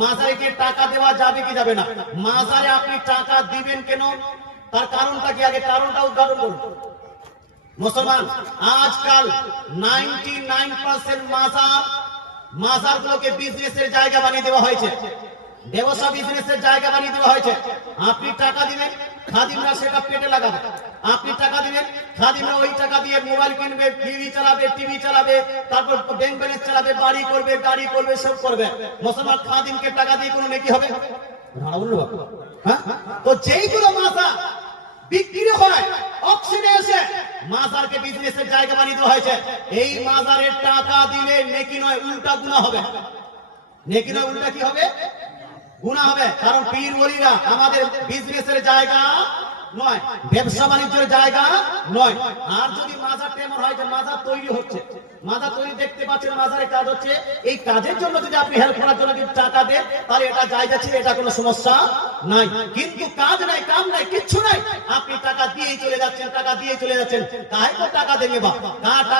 মাজারে টাকা দেওয়া যাবে কি যাবে না? মাজারে আপনি টাকা দিবেন কেন, তার কারণটা কি, আগে কারণটা উদ্ঘাটন করুন। মুসলমান আজকাল 99% মাজারগুলোকে বিজনেসের জায়গা বানিয়ে দেওয়া হয়েছে, ব্যবসা বিজনেসের জায়গা বানিয়ে দেওয়া হয়েছে। আপনি টাকা দিবেন, খাদিমরা সেটা পেটে লাগাবে। আপনি টাকা দিবেন, খাদিমরা ওই টাকা দিয়ে মোবাইল কিনবে, টিভি চালাবে, তারপর ব্যাংক ব্যালেন্স চালাবে, বাড়ি করবে, গাড়ি করবে, সব করবে। মুসলমান খাদিমকে টাকা দিয়ে কোনো নেকি হবে? হ্যাঁ, তো যেইগুলো মাজার বিক্রি হয় অকশনে এসে মাজারকে বিজনেসের জায়গা বানিয়ে দেওয়া হয়েছে, এই মাজারের টাকা দিলে নেকি নয় উল্টা গুনাহ হবে। নেকি নয় উল্টা কি হবে? গুনাহ হবে। কারণ পীর ওলিরা আমাদের বিজনেসের জায়গা নয়, ব্যবসা বাণিজ্যের জায়গা নয়। আর যদি মাজারটা এমন হয় যে মাজার তৈরি হচ্ছে, মাজার তৈরি দেখতে পাচ্ছেন মাজারের কাজ হচ্ছে, এই কাজের জন্য যদি আপনি হেল্প করার জন্য যদি টাকা দেন তাহলে এটা জায়েজ আছে, এটা কোনো সমস্যা নাই। কিন্তু কাজ নাই, কাম নাই, কিচ্ছু নাই, আপনি টাকা দিয়েই চলে যাচ্ছেন, টাকা দিয়ে চলে যাচ্ছেন, কাহে তো টাকা দেবে বা টাকা